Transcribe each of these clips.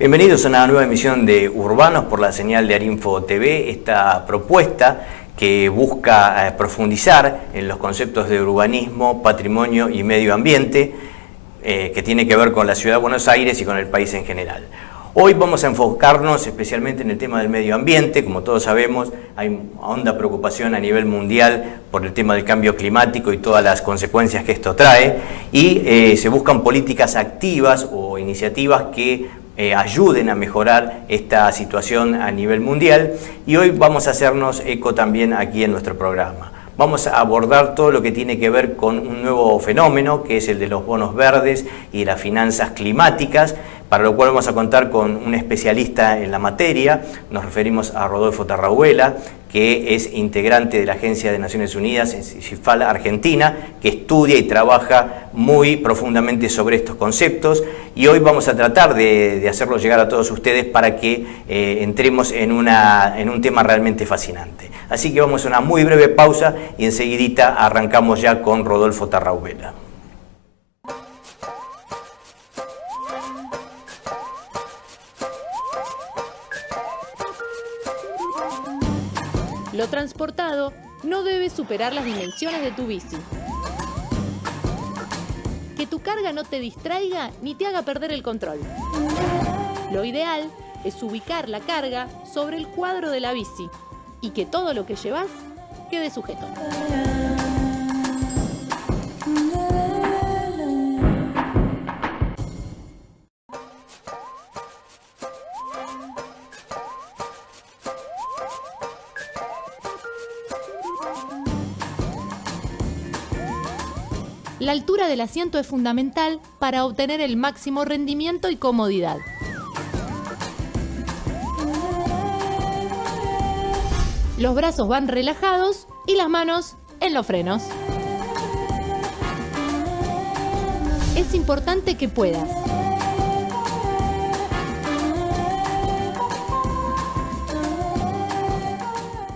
Bienvenidos a una nueva emisión de Urbanos por la señal de Arinfo TV, esta propuesta que busca profundizar en los conceptos de urbanismo, patrimonio y medio ambiente, que tiene que ver con la Ciudad de Buenos Aires y con el país en general. Hoy vamos a enfocarnos especialmente en el tema del medio ambiente. Como todos sabemos, hay honda preocupación a nivel mundial por el tema del cambio climático y todas las consecuencias que esto trae, y se buscan políticas activas o iniciativas que ayuden a mejorar esta situación a nivel mundial, y hoy vamos a hacernos eco también aquí en nuestro programa. Vamos a abordar todo lo que tiene que ver con un nuevo fenómeno, que es el de los bonos verdes y las finanzas climáticas, para lo cual vamos a contar con un especialista en la materia. Nos referimos a Rodolfo Tarrahuela, que es integrante de la Agencia de Naciones Unidas, CIFAL Argentina, que estudia y trabaja muy profundamente sobre estos conceptos, y hoy vamos a tratar de hacerlo llegar a todos ustedes para que entremos en un tema realmente fascinante. Así que vamos a una muy breve pausa y enseguidita arrancamos ya con Rodolfo Tarrahuela. Lo transportado no debe superar las dimensiones de tu bici. Que tu carga no te distraiga ni te haga perder el control. Lo ideal es ubicar la carga sobre el cuadro de la bici y que todo lo que llevas quede sujeto. La altura del asiento es fundamental para obtener el máximo rendimiento y comodidad. Los brazos van relajados y las manos en los frenos. Es importante que puedas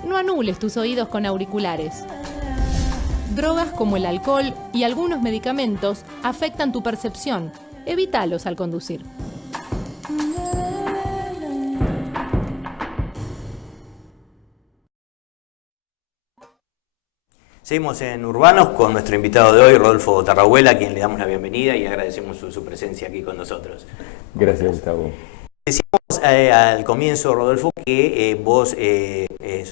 no anules tus oídos con auriculares. Drogas como el alcohol y algunos medicamentos afectan tu percepción. Evítalos al conducir. Seguimos en Urbanos con nuestro invitado de hoy, Rodolfo Tarrahuela, a quien le damos la bienvenida y agradecemos su presencia aquí con nosotros. Gracias, Gustavo. Decíamos al comienzo, Rodolfo, que vos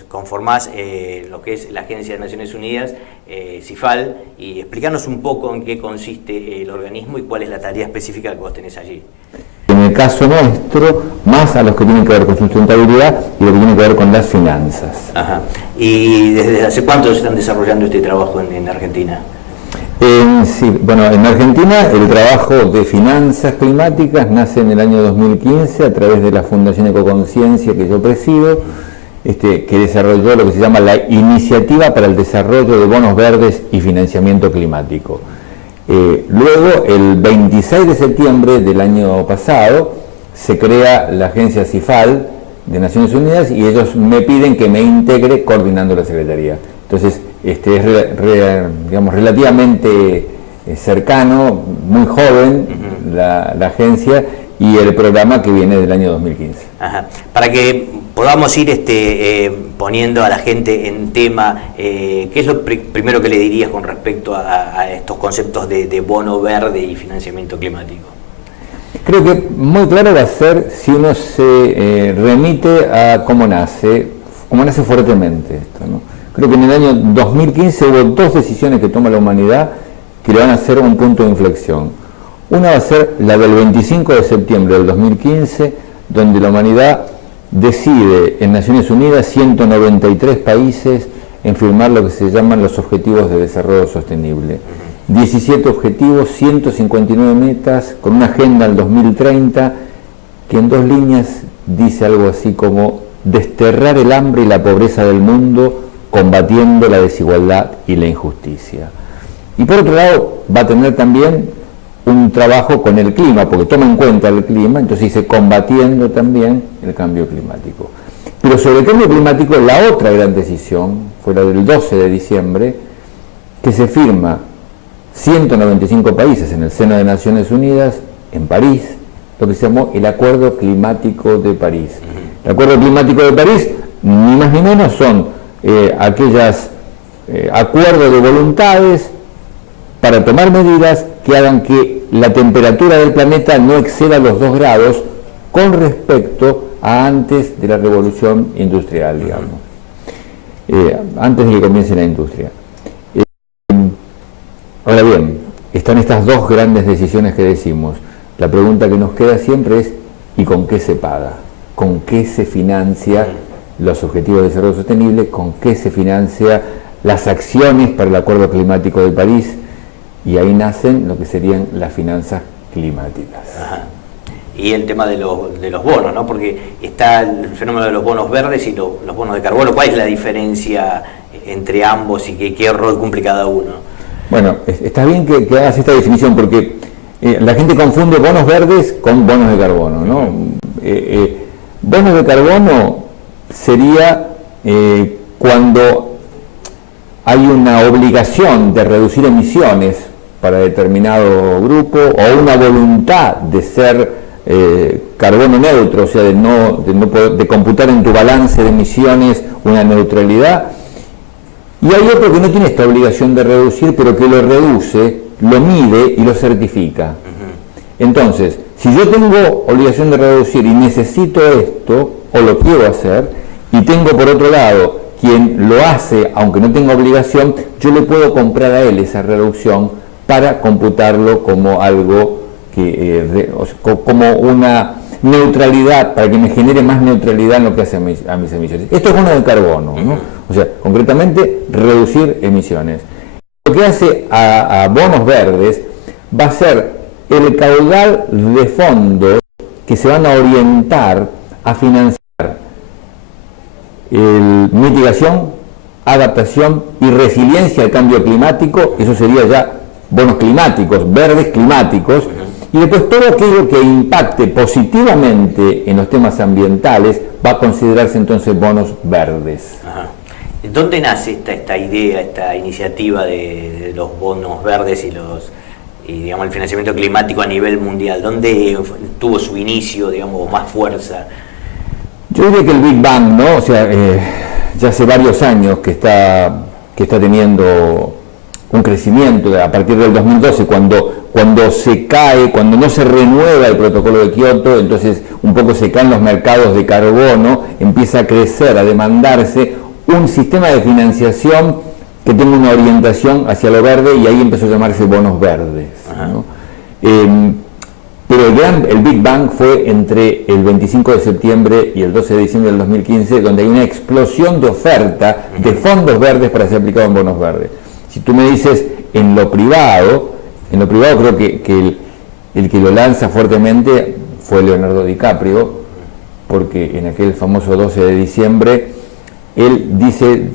conformás lo que es la Agencia de Naciones Unidas, CIFAL, y explicarnos un poco en qué consiste el organismo y cuál es la tarea específica que vos tenés allí. En el caso nuestro, más a los que tienen que ver con sustentabilidad y lo que tiene que ver con las finanzas. Ajá. ¿Y desde hace cuánto se están desarrollando este trabajo en Argentina? Sí, bueno, en Argentina el trabajo de finanzas climáticas nace en el año 2015 a través de la Fundación Ecoconciencia que yo presido, que desarrolló lo que se llama la Iniciativa para el Desarrollo de Bonos Verdes y Financiamiento Climático. Luego, el 26 de septiembre del año pasado, se crea la agencia CIFAL de Naciones Unidas y ellos me piden que me integre coordinando la Secretaría. Entonces, es digamos, relativamente cercano, muy joven la agencia y el programa que viene del año 2015. Ajá. Para que podamos ir poniendo a la gente en tema, ¿qué es lo primero que le dirías con respecto a estos conceptos de bono verde y financiamiento climático? Creo que muy claro va a ser si uno se remite a cómo nace fuertemente esto, ¿no? Creo que en el año 2015 hubo dos decisiones que toma la humanidad que le van a hacer un punto de inflexión. Una va a ser la del 25 de septiembre del 2015, donde la humanidad decide en Naciones Unidas 193 países en firmar lo que se llaman los Objetivos de Desarrollo Sostenible. 17 objetivos, 159 metas, con una agenda al 2030 que en dos líneas dice algo así como desterrar el hambre y la pobreza del mundo combatiendo la desigualdad y la injusticia. Y por otro lado va a tener también un trabajo con el clima, porque toma en cuenta el clima, entonces dice combatiendo también el cambio climático. Pero sobre el cambio climático, la otra gran decisión fue la del 12 de diciembre, que se firma 195 países en el seno de Naciones Unidas, en París, lo que se llamó el Acuerdo Climático de París. El Acuerdo Climático de París, ni más ni menos, son aquellos acuerdos de voluntades para tomar medidas que hagan que la temperatura del planeta no exceda los 2 grados con respecto a antes de la revolución industrial, digamos, antes de que comience la industria. Ahora bien, están estas 2 grandes decisiones que decimos. La pregunta que nos queda siempre es, ¿y con qué se paga? ¿Con qué se financia los objetivos de desarrollo sostenible? ¿Con qué se financia las acciones para el Acuerdo Climático de París? Y ahí nacen lo que serían las finanzas climáticas. Ajá. Y el tema de los bonos, ¿no? Porque está el fenómeno de los bonos verdes y los bonos de carbono. ¿Cuál es la diferencia entre ambos y qué rol cumple cada uno? Bueno, está bien que hagas esta definición porque la gente confunde bonos verdes con bonos de carbono, ¿no? Bonos de carbono sería cuando hay una obligación de reducir emisiones para determinado grupo o una voluntad de ser carbono neutro, o sea, de computar en tu balance de emisiones una neutralidad. Y hay otro que no tiene esta obligación de reducir, pero que lo reduce, lo mide y lo certifica. Entonces, si yo tengo obligación de reducir y necesito esto, o lo quiero hacer, y tengo por otro lado quien lo hace, aunque no tenga obligación, yo le puedo comprar a él esa reducción para computarlo como algo como una neutralidad, para que me genere más neutralidad en lo que hace a mis emisiones. Esto es bono de carbono, ¿no? O sea, concretamente, reducir emisiones. Lo que hace a bonos verdes va a ser el caudal de fondos que se van a orientar a financiar mitigación, adaptación y resiliencia al cambio climático. Eso sería ya bonos climáticos, verdes climáticos. Y después todo aquello que impacte positivamente en los temas ambientales va a considerarse entonces bonos verdes. Ajá. ¿Dónde nace esta idea, esta iniciativa de los bonos verdes y digamos, el financiamiento climático a nivel mundial? ¿Dónde tuvo su inicio, digamos, más fuerza? Yo diría que el Big Bang, ¿no? O sea, ya hace varios años que está teniendo un crecimiento a partir del 2012, cuando se cae, cuando no se renueva el protocolo de Kioto, entonces un poco se caen los mercados de carbono, empieza a crecer, a demandarse un sistema de financiación que tenga una orientación hacia lo verde, y ahí empezó a llamarse bonos verdes, ¿no? Pero el Big Bang fue entre el 25 de septiembre y el 12 de diciembre del 2015, donde hay una explosión de oferta de fondos verdes para ser aplicados en bonos verdes. Si tú me dices en lo privado creo que el que lo lanza fuertemente fue Leonardo DiCaprio, porque en aquel famoso 12 de diciembre él dice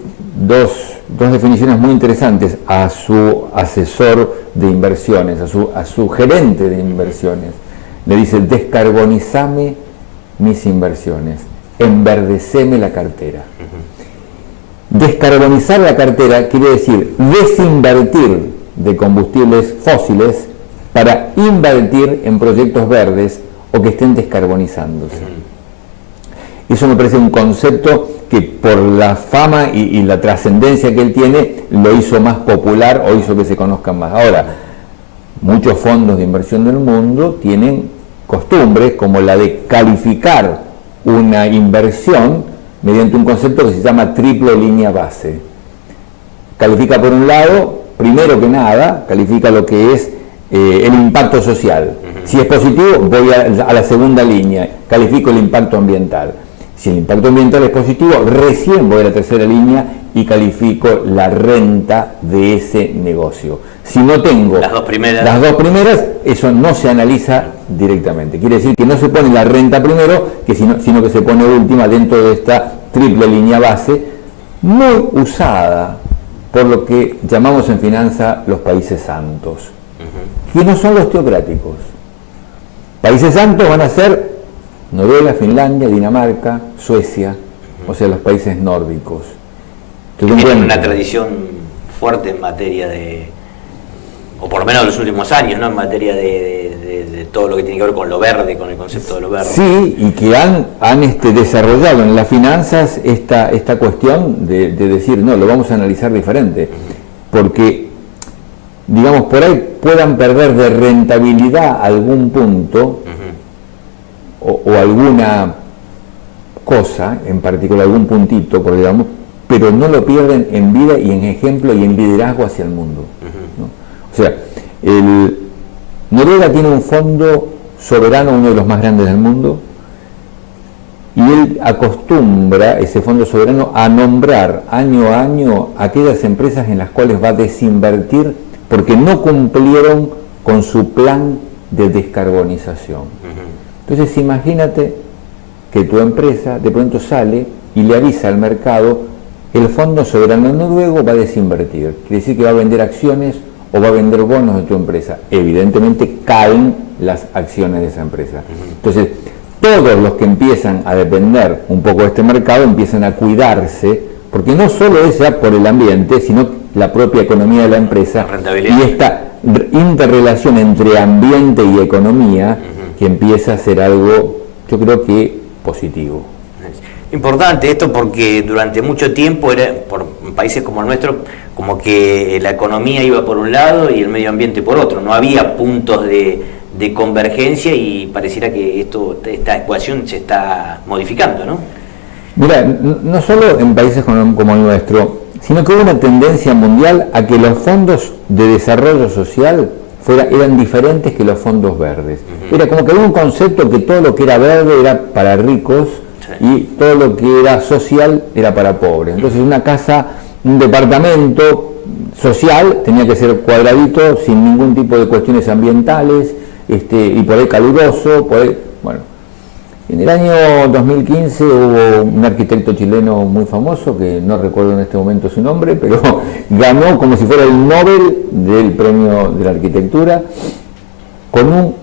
dos definiciones muy interesantes a su asesor de inversiones, a su gerente de inversiones. Le dice: descarbonizame mis inversiones, enverdeceme la cartera. Descarbonizar la cartera quiere decir desinvertir de combustibles fósiles para invertir en proyectos verdes o que estén descarbonizándose. Eso me parece un concepto que por la fama y la trascendencia que él tiene lo hizo más popular o hizo que se conozcan más. Ahora, muchos fondos de inversión del mundo tienen costumbres como la de calificar una inversión mediante un concepto que se llama triple línea base. Califica por un lado, primero que nada, califica lo que es el impacto social. Si es positivo, voy a la segunda línea, califico el impacto ambiental. Si el impacto ambiental es positivo, recién voy a la tercera línea y califico la renta de ese negocio. Si no tengo las dos primeras, eso no se analiza directamente. Quiere decir que no se pone la renta primero, sino que se pone última dentro de esta triple línea base, muy usada por lo que llamamos en finanza los países santos, que no son los teocráticos. Países santos van a ser Noruega, Finlandia, Dinamarca, Suecia, o sea, los países nórdicos. Tienen una tradición fuerte en materia de, o por lo menos en los últimos años, ¿no? En materia de de todo lo que tiene que ver con lo verde, con el concepto de lo verde. Sí, y que han desarrollado en las finanzas esta cuestión de decir, no, lo vamos a analizar diferente, porque, digamos, por ahí puedan perder de rentabilidad algún punto o alguna cosa, en particular algún puntito, por digamos, pero no lo pierden en vida y en ejemplo y en liderazgo hacia el mundo, ¿no? O sea, Noruega tiene un fondo soberano, uno de los más grandes del mundo, y él acostumbra, ese fondo soberano, a nombrar año a año aquellas empresas en las cuales va a desinvertir porque no cumplieron con su plan de descarbonización. Entonces imagínate que tu empresa de pronto sale y le avisa al mercado: el Fondo Soberano Noruego va a desinvertir. Quiere decir que va a vender acciones o va a vender bonos de tu empresa. Evidentemente caen las acciones de esa empresa. Entonces, todos los que empiezan a depender un poco de este mercado empiezan a cuidarse, porque no solo es ya por el ambiente, sino la propia economía de la empresa y esta interrelación entre ambiente y economía que empieza a ser algo, yo creo que positivo. Importante esto porque durante mucho tiempo era, por países como el nuestro, como que la economía iba por un lado y el medio ambiente por otro. No había puntos de convergencia y pareciera que esta ecuación se está modificando, ¿no? Mira, no solo en países como el nuestro, sino que hubo una tendencia mundial a que los fondos de desarrollo social eran diferentes que los fondos verdes. Era como que había un concepto que todo lo que era verde era para ricos y todo lo que era social era para pobres. Entonces una casa, un departamento social tenía que ser cuadradito, sin ningún tipo de cuestiones ambientales, y por ahí caluroso, por ahí, bueno. En el año 2015 hubo un arquitecto chileno muy famoso, que no recuerdo en este momento su nombre, pero ganó como si fuera el Nobel del premio de la arquitectura, con un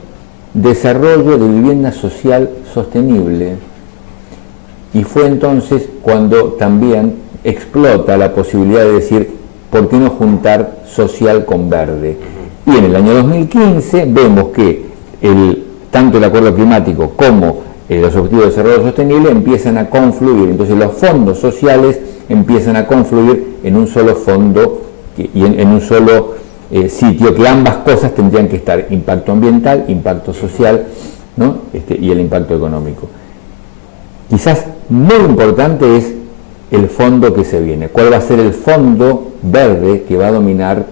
desarrollo de vivienda social sostenible. Y fue entonces cuando también explota la posibilidad de decir, ¿por qué no juntar social con verde? Y en el año 2015 vemos que tanto el acuerdo climático como los objetivos de desarrollo sostenible empiezan a confluir. Entonces los fondos sociales empiezan a confluir en un solo fondo y en un solo sitio, que ambas cosas tendrían que estar: impacto ambiental, impacto social, ¿no? Y el impacto económico. Quizás muy importante es el fondo que se viene. ¿Cuál va a ser el fondo verde que va a dominar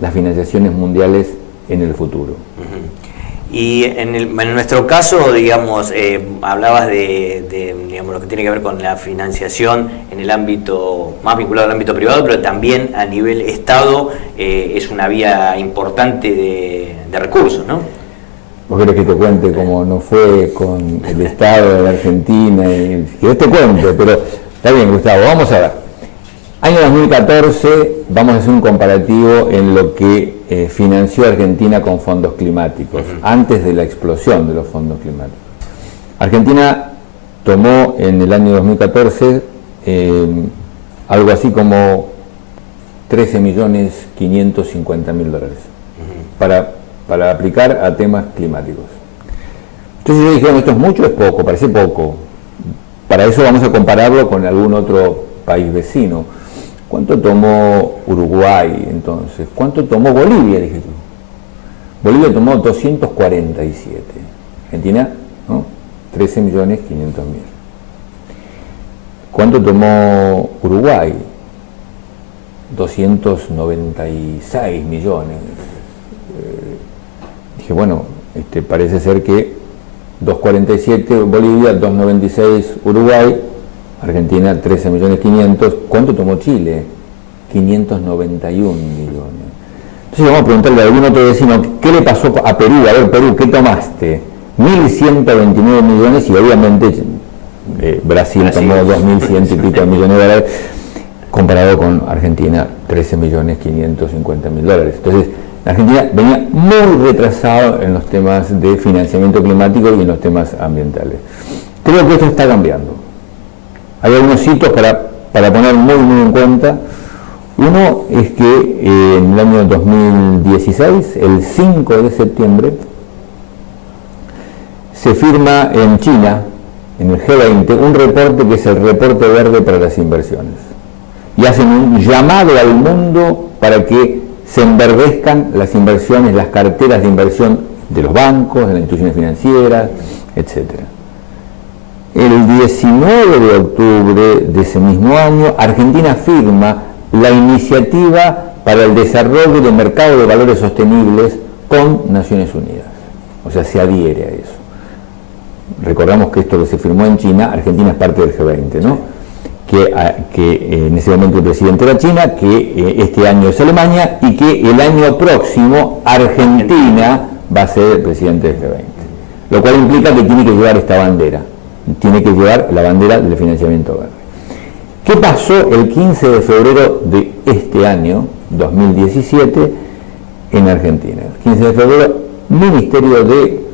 las financiaciones mundiales en el futuro? Y en nuestro caso, digamos, hablabas de digamos, lo que tiene que ver con la financiación en el ámbito, más vinculado al ámbito privado, pero también a nivel Estado es una vía importante de recursos, ¿no? ¿Vos querés que te cuente cómo nos fue con el Estado de Argentina? Yo te cuento, pero está bien, Gustavo, vamos a ver. Año 2014, vamos a hacer un comparativo en lo que financió Argentina con fondos climáticos, antes de la explosión de los fondos climáticos. Argentina tomó en el año 2014 algo así como 13.550.000 dólares para aplicar a temas climáticos. Entonces yo dije, bueno, esto es mucho o es poco, parece poco. Para eso vamos a compararlo con algún otro país vecino. ¿Cuánto tomó Uruguay entonces? ¿Cuánto tomó Bolivia? Dije tú. Bolivia tomó 247. Argentina, ¿no? 13.500.000. ¿Cuánto tomó Uruguay? 296 millones. Dije, bueno, parece ser que 247 Bolivia, 296 Uruguay, Argentina 13.500.000. ¿Cuánto tomó Chile? 591 millones. Entonces vamos a preguntarle a algún otro vecino, ¿qué le pasó a Perú? A ver, Perú, ¿qué tomaste? 1.129 millones y obviamente Brasil tomó 2.100 y pico de millones de dólares, comparado con Argentina, 13.550.000 dólares. Entonces, Argentina venía muy retrasado en los temas de financiamiento climático y en los temas ambientales. Creo que esto está cambiando. Hay algunos hitos para poner muy en cuenta. Uno es que en el año 2016, el 5 de septiembre, se firma en China, en el G20, un reporte que es el reporte verde para las inversiones. Y hacen un llamado al mundo para que se enverdezcan las inversiones, las carteras de inversión de los bancos, de las instituciones financieras, etc. El 19 de octubre de ese mismo año, Argentina firma la iniciativa para el desarrollo del mercado de valores sostenibles con Naciones Unidas. O sea, se adhiere a eso. Recordamos que esto que se firmó en China, Argentina es parte del G20, ¿no? Que en ese momento el presidente era China, que este año es Alemania y que el año próximo Argentina va a ser el presidente del G20. Lo cual implica que tiene que llevar esta bandera, tiene que llevar la bandera del financiamiento verde. ¿Qué pasó el 15 de febrero de este año, 2017, en Argentina? El 15 de febrero, Ministerio de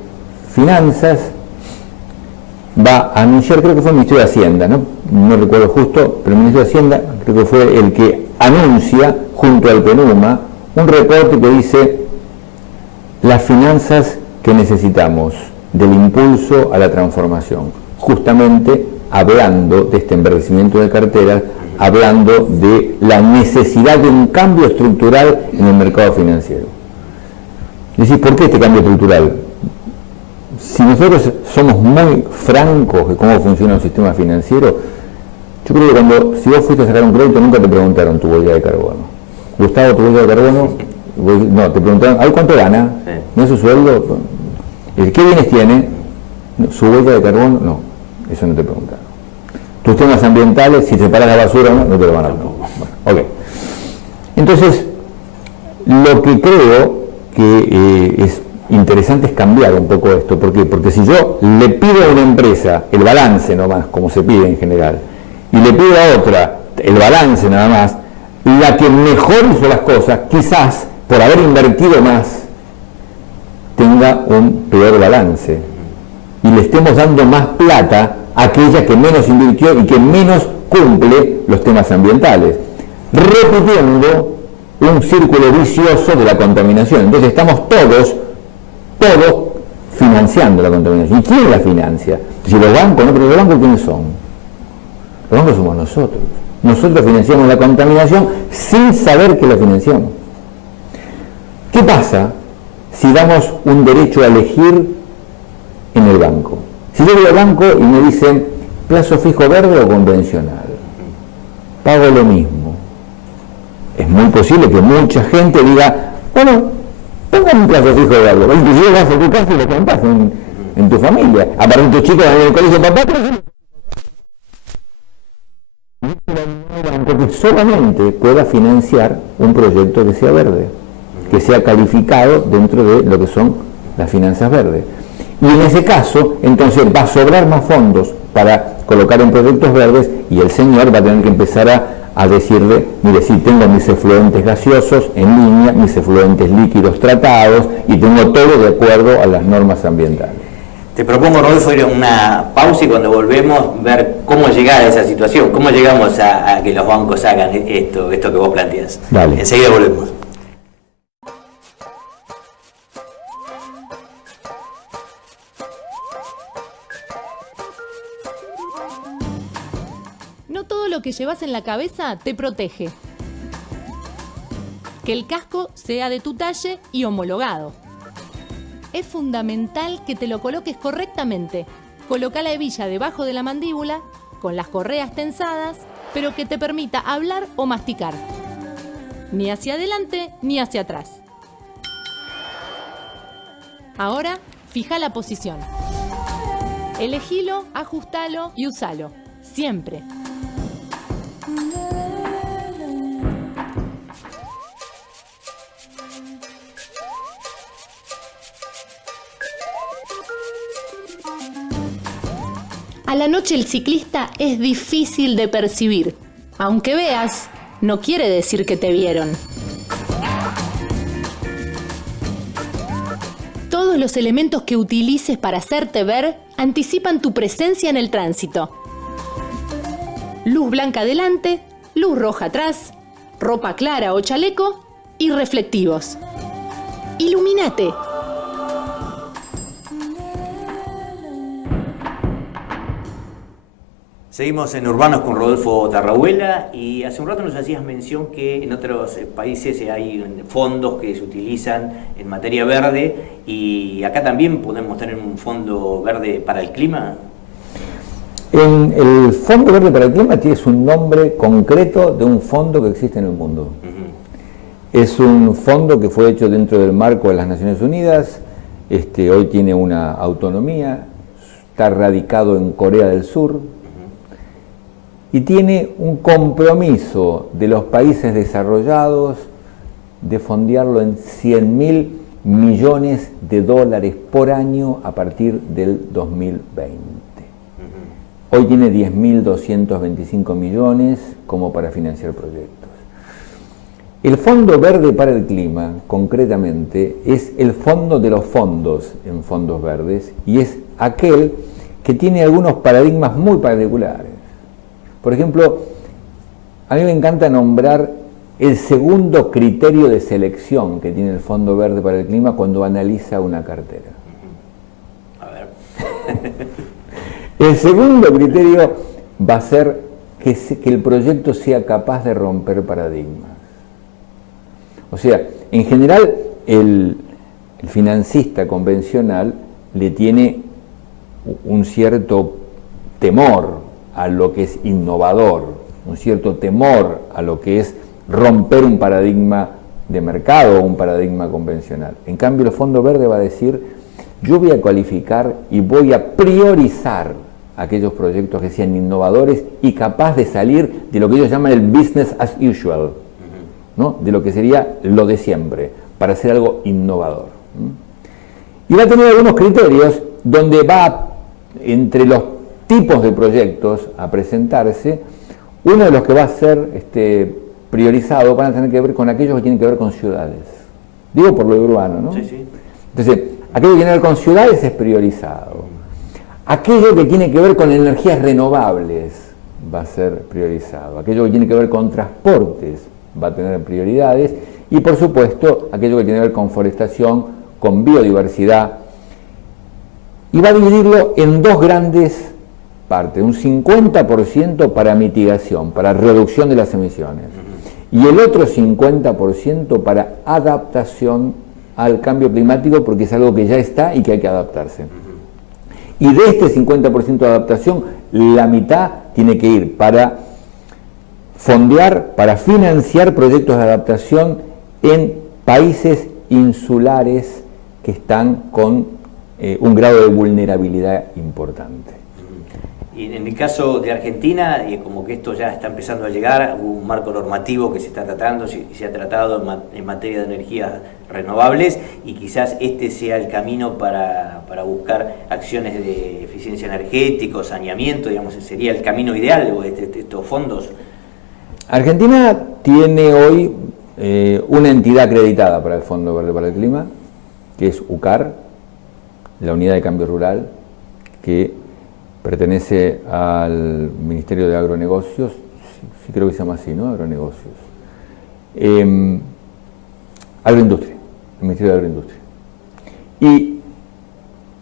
Finanzas va a anunciar, creo que fue el Ministerio de Hacienda, no recuerdo justo, pero el Ministerio de Hacienda creo que fue el que anuncia, junto al PENUMA, un reporte que dice las finanzas que necesitamos del impulso a la transformación, justamente hablando de este enverdecimiento de carteras, hablando de la necesidad de un cambio estructural en el mercado financiero. Decís, ¿por qué este cambio estructural? Si nosotros somos muy francos de cómo funciona un sistema financiero, yo creo que si vos fuiste a sacar un crédito nunca te preguntaron tu huella de carbono. Gustavo, tu huella de carbono, no, te preguntaron, ¿ay, cuánto gana? Sí. ¿No es su sueldo? ¿Qué bienes tiene? No, ¿su huella de carbono? No, eso no te preguntaron. Tus temas ambientales, si separas la basura o no, no te lo van a preguntar. Bueno, ok. Entonces, lo que creo que es interesante es cambiar un poco esto. ¿Por qué? Porque si yo le pido a una empresa el balance nomás, como se pide en general, y le pido a otra el balance nada más, la que mejor hizo las cosas, quizás por haber invertido más, tenga un peor balance. Y le estemos dando más plata a aquella que menos invirtió y que menos cumple los temas ambientales, repitiendo un círculo vicioso de la contaminación. Entonces estamos todos financiando la contaminación. ¿Y quién la financia? Si los bancos, no, pero los bancos ¿quiénes son? Los bancos somos nosotros. Nosotros financiamos la contaminación sin saber que la financiamos. ¿Qué pasa si damos un derecho a elegir en el banco? Si yo voy al banco y me dicen plazo fijo verde o convencional, pago lo mismo. Es muy posible que mucha gente diga, bueno, pongan un plazo fijo verde, inclusive vas a tu casa y lo contás en tu familia. Aparte tus chicos en el colegio, papá, que solamente pueda financiar un proyecto que sea verde, que sea calificado dentro de lo que son las finanzas verdes. Y en ese caso, entonces va a sobrar más fondos para colocar en proyectos verdes y el señor va a tener que empezar a decirle, mire, sí, tengo mis efluentes gaseosos en línea, mis efluentes líquidos tratados y tengo todo de acuerdo a las normas ambientales. Te propongo, Rodolfo, ir a una pausa y cuando volvemos ver cómo llegar a esa situación, cómo llegamos a que los bancos hagan esto que vos planteas. Dale. Enseguida volvemos. No todo lo que llevas en la cabeza te protege. Que el casco sea de tu talle y homologado. Es fundamental que te lo coloques correctamente. Coloca la hebilla debajo de la mandíbula, con las correas tensadas, pero que te permita hablar o masticar. Ni hacia adelante ni hacia atrás. Ahora, fija la posición. Elegilo, ajustalo y usalo. Siempre. A la noche el ciclista es difícil de percibir. Aunque veas, no quiere decir que te vieron. Todos los elementos que utilices para hacerte ver anticipan tu presencia en el tránsito. Luz blanca adelante, luz roja atrás, ropa clara o chaleco y reflectivos. Ilumínate. Seguimos en Urbanos con Rodolfo Tarrabuela y hace un rato nos hacías mención que en otros países hay fondos que se utilizan en materia verde y acá también podemos tener un fondo verde para el clima. El Fondo Verde para el Clima es un nombre concreto de un fondo que existe en el mundo. Es un fondo que fue hecho dentro del marco de las Naciones Unidas, hoy tiene una autonomía, está radicado en Corea del Sur y tiene un compromiso de los países desarrollados de fondearlo en 100.000 millones de dólares por año a partir del 2020. Hoy tiene 10.225 millones como para financiar proyectos. El Fondo Verde para el Clima, concretamente, es el fondo de los fondos en fondos verdes y es aquel que tiene algunos paradigmas muy particulares. Por ejemplo, a mí me encanta nombrar el segundo criterio de selección que tiene el Fondo Verde para el Clima cuando analiza una cartera. A ver. El segundo criterio va a ser que el proyecto sea capaz de romper paradigmas. O sea, en general el financista convencional le tiene un cierto temor a lo que es innovador, un cierto temor a lo que es romper un paradigma de mercado o un paradigma convencional. En cambio, el Fondo Verde va a decir, yo voy a cualificar y voy a priorizar aquellos proyectos que sean innovadores y capaz de salir de lo que ellos llaman el business as usual, ¿no? De lo que sería lo de siempre, para hacer algo innovador. Y va a tener algunos criterios donde va, entre los tipos de proyectos a presentarse, uno de los que va a ser priorizado van a tener que ver con aquellos que tienen que ver con ciudades. Digo por lo urbano, ¿no? Sí, sí. Entonces, aquello que tiene que ver con ciudades es priorizado. Aquello que tiene que ver con energías renovables va a ser priorizado. Aquello que tiene que ver con transportes va a tener prioridades. Y por supuesto, aquello que tiene que ver con forestación, con biodiversidad. Y va a dividirlo en dos grandes partes. Un 50% para mitigación, para reducción de las emisiones. Y el otro 50% para adaptación al cambio climático, porque es algo que ya está y que hay que adaptarse. Y de este 50% de adaptación, la mitad tiene que ir para fondear, para financiar proyectos de adaptación en países insulares que están con un grado de vulnerabilidad importante. Y en el caso de Argentina, como que esto ya está empezando a llegar, hubo un marco normativo que se está tratando y se ha tratado en materia de energías renovables y quizás este sea el camino para buscar acciones de eficiencia energética, saneamiento, digamos, sería el camino ideal de estos fondos. Argentina tiene hoy una entidad acreditada para el Fondo Verde para el Clima, que es UCAR, la Unidad de Cambio Rural, que pertenece al Ministerio de Agronegocios, sí creo que se llama así, ¿no? Agronegocios. Agroindustria, el Ministerio de Agroindustria. Y,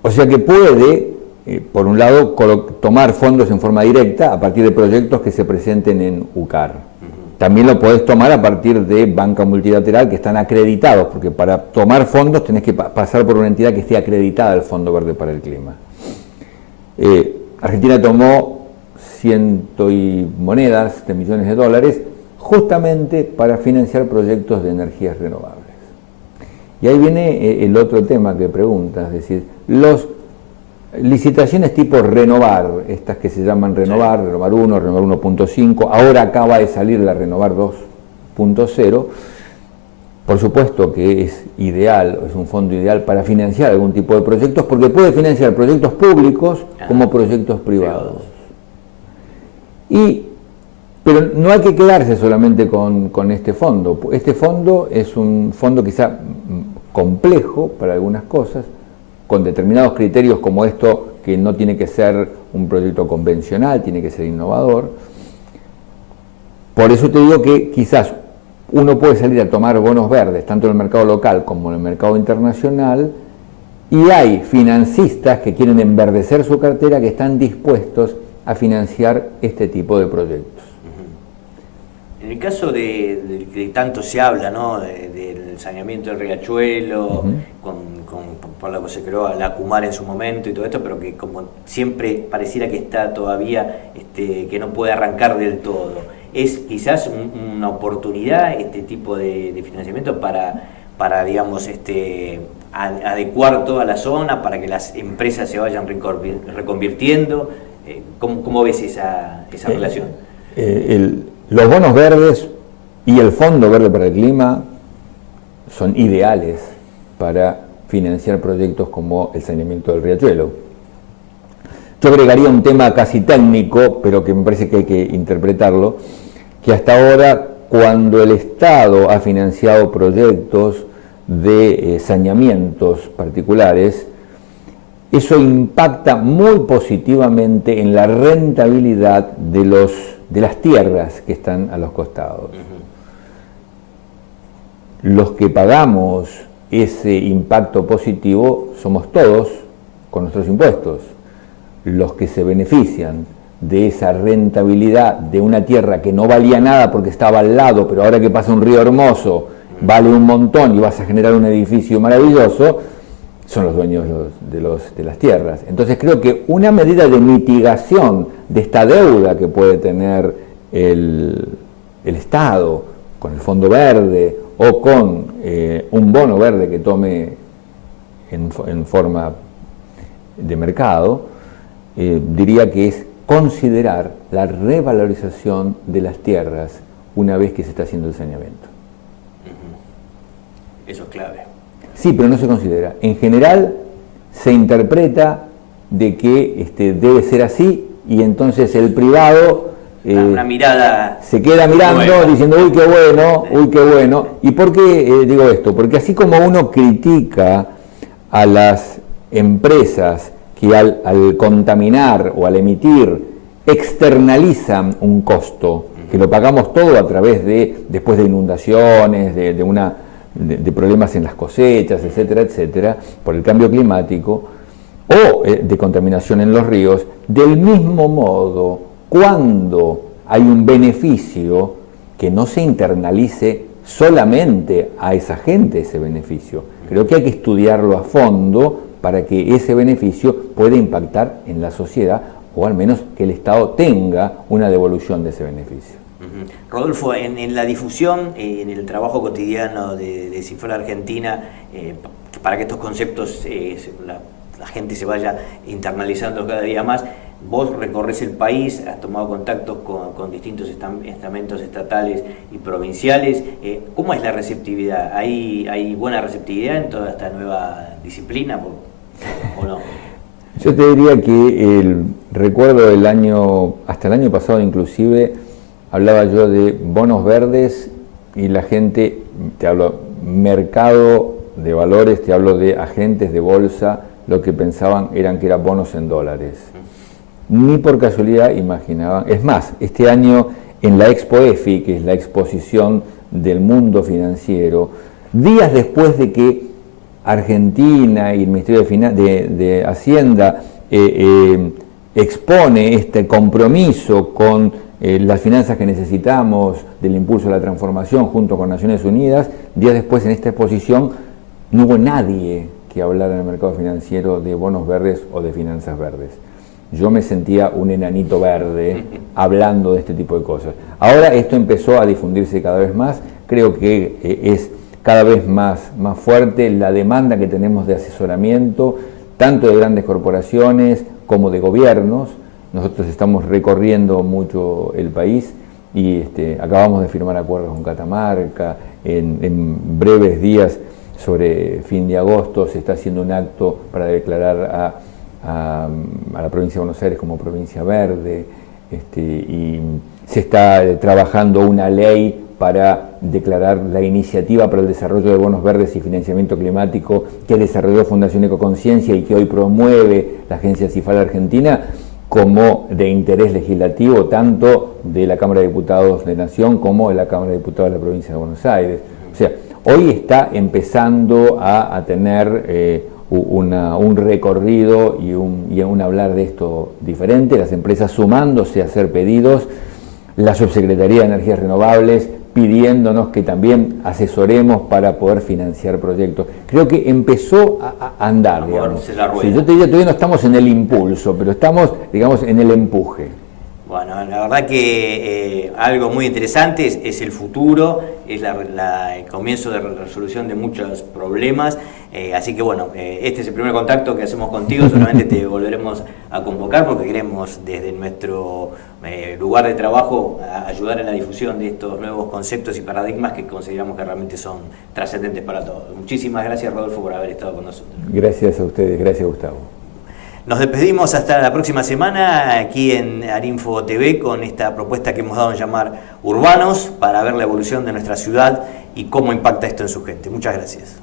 o sea que puede, por un lado, tomar fondos en forma directa a partir de proyectos que se presenten en UCAR. También lo podés tomar a partir de banca multilateral que están acreditados, porque para tomar fondos tenés que pasar por una entidad que esté acreditada al Fondo Verde para el Clima. Argentina tomó cientos y monedas de millones de dólares justamente para financiar proyectos de energías renovables. Y ahí viene el otro tema que preguntas, es decir, las licitaciones tipo Renovar, estas que se llaman Renovar, sí. Renovar 1, Renovar 1.5, ahora acaba de salir la Renovar 2.0, por supuesto que es ideal, es un fondo ideal para financiar algún tipo de proyectos, porque puede financiar proyectos públicos como proyectos privados. Pero no hay que quedarse solamente con este fondo. Este fondo es un fondo quizá complejo para algunas cosas, con determinados criterios como esto, que no tiene que ser un proyecto convencional, tiene que ser innovador. Por eso te digo que quizás uno puede salir a tomar bonos verdes, tanto en el mercado local como en el mercado internacional, y hay financistas que quieren enverdecer su cartera, que están dispuestos a financiar este tipo de proyectos. En el caso de tanto se habla, ¿no?, del saneamiento del riachuelo, por lo que se creó la Kumar en su momento y todo esto, pero que como siempre pareciera que está todavía, que no puede arrancar del todo. ¿Es quizás una oportunidad este tipo de financiamiento para digamos, adecuar toda la zona, para que las empresas se vayan reconvirtiendo? ¿Cómo ves esa relación? Los bonos verdes y el Fondo Verde para el Clima son ideales para financiar proyectos como el saneamiento del riachuelo. Yo agregaría un tema casi técnico, pero que me parece que hay que interpretarlo, que hasta ahora, cuando el Estado ha financiado proyectos de saneamientos particulares, eso impacta muy positivamente en la rentabilidad de las tierras que están a los costados. Los que pagamos ese impacto positivo somos todos con nuestros impuestos. Los que se benefician de esa rentabilidad de una tierra que no valía nada porque estaba al lado, pero ahora que pasa un río hermoso vale un montón y vas a generar un edificio maravilloso, son los dueños de las tierras. Entonces creo que una medida de mitigación de esta deuda que puede tener el Estado con el Fondo Verde o con un bono verde que tome en forma de mercado, diría que es considerar la revalorización de las tierras una vez que se está haciendo el saneamiento. Eso es clave. Sí, pero no se considera. En general se interpreta de que debe ser así y entonces el privado una mirada se queda mirando nueva, diciendo uy qué bueno. ¿Y por qué digo esto? Porque así como uno critica a las empresas que al contaminar o al emitir externalizan un costo, que lo pagamos todo a través después de inundaciones, de problemas en las cosechas, etcétera, por el cambio climático, o de contaminación en los ríos, del mismo modo, cuando hay un beneficio, que no se internalice solamente a esa gente ese beneficio. Creo que hay que estudiarlo a fondo para que ese beneficio pueda impactar en la sociedad, o al menos que el Estado tenga una devolución de ese beneficio. Rodolfo, en la difusión, en el trabajo cotidiano de Cifra Argentina, para que estos conceptos la gente se vaya internalizando cada día más, vos recorres el país, has tomado contactos con distintos estamentos estatales y provinciales. ¿Cómo es la receptividad? ¿Hay buena receptividad en toda esta nueva disciplina o no? Yo te diría que recuerdo hasta el año pasado inclusive, hablaba yo de bonos verdes y la gente, te hablo mercado de valores, te hablo de agentes de bolsa, lo que pensaban que eran bonos en dólares. Ni por casualidad imaginaban. Es más, este año en la Expo EFI, que es la exposición del mundo financiero, días después de que Argentina y el Ministerio de Hacienda expone este compromiso con las finanzas que necesitamos del impulso a la transformación junto con Naciones Unidas, días después en esta exposición no hubo nadie que hablara en el mercado financiero de bonos verdes o de finanzas verdes. Yo me sentía un enanito verde hablando de este tipo de cosas. Ahora esto empezó a difundirse cada vez más, creo que es cada vez más fuerte la demanda que tenemos de asesoramiento, tanto de grandes corporaciones como de gobiernos. Nosotros estamos recorriendo mucho el país y acabamos de firmar acuerdos con Catamarca. En breves días, sobre fin de agosto, se está haciendo un acto para declarar a la provincia de Buenos Aires como provincia verde, y se está trabajando una ley para declarar la iniciativa para el desarrollo de bonos verdes y financiamiento climático que desarrolló Fundación Ecoconciencia y que hoy promueve la Agencia Cifal Argentina, como de interés legislativo tanto de la Cámara de Diputados de Nación como de la Cámara de Diputados de la provincia de Buenos Aires. O sea, hoy está empezando a tener un recorrido y un hablar de esto diferente, las empresas sumándose a hacer pedidos, la Subsecretaría de Energías Renovables pidiéndonos que también asesoremos para poder financiar proyectos. Creo que empezó a andar, digamos. Sí, yo te diría, todavía no estamos en el impulso, pero estamos, digamos, en el empuje. Bueno, la verdad que algo muy interesante es el futuro, es el comienzo de resolución de muchos problemas, así que bueno, este es el primer contacto que hacemos contigo, solamente te volveremos a convocar porque queremos desde nuestro lugar de trabajo ayudar en la difusión de estos nuevos conceptos y paradigmas que consideramos que realmente son trascendentes para todos. Muchísimas gracias, Rodolfo, por haber estado con nosotros. Gracias a ustedes, gracias, Gustavo. Nos despedimos hasta la próxima semana aquí en Arinfo TV con esta propuesta que hemos dado en llamar Urbanos para ver la evolución de nuestra ciudad y cómo impacta esto en su gente. Muchas gracias.